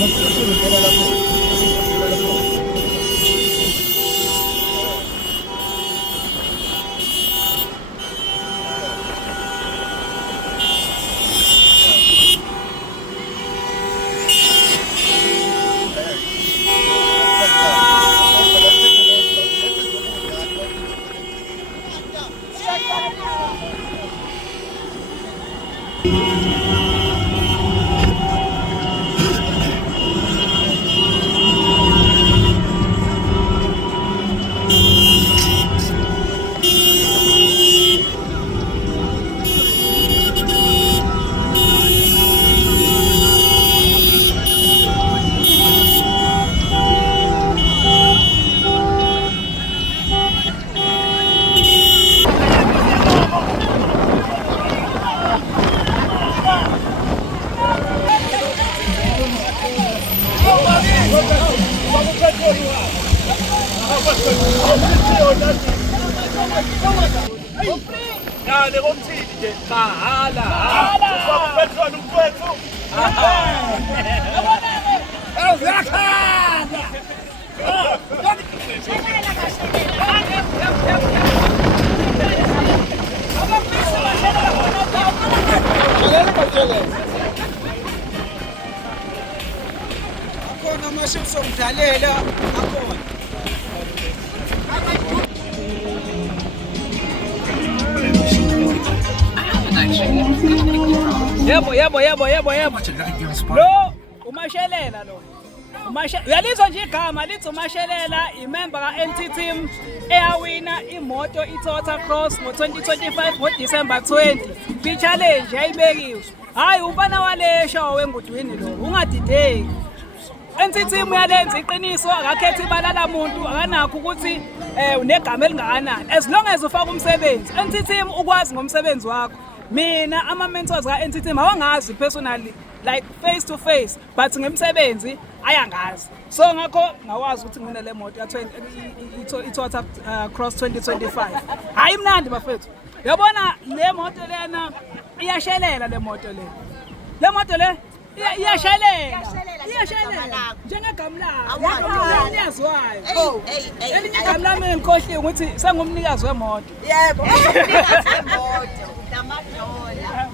Yebo. Lo uMashelela lo. Uyalizwa nje igama lithi uMashelela imember ka-NT Team eyawina imoto iToyota Cross ngo-2025 ngoDisemba 20 bi-challenge yayibekiwe. Hayi umfana walesho wengudwini lo ungadideki. NT Team uyalenza iqiniso akakhethi ibalala muntu akanakho ukuthi unegama elingakanani as long as ufaka umsebenzi. NT Team ukwazi ngomsebenzi wakho. Mina ama-mentors ka-NT Team awangazi personally like face to face but ngemsebenzi ayangazi. So ngakho ngawazi ukuthi ngine le moto iToyota Cross 2025. Hayi mnandi bafethu. Uyabona le moto lena iyashelela le moto le. Le moto le iyashelela njengegama lakho niyazwayo. Elinye igama lami ngikhohliwe ukuthi sengumnikazi wemoto. Yebo, umnikazi wemoto. Damadola.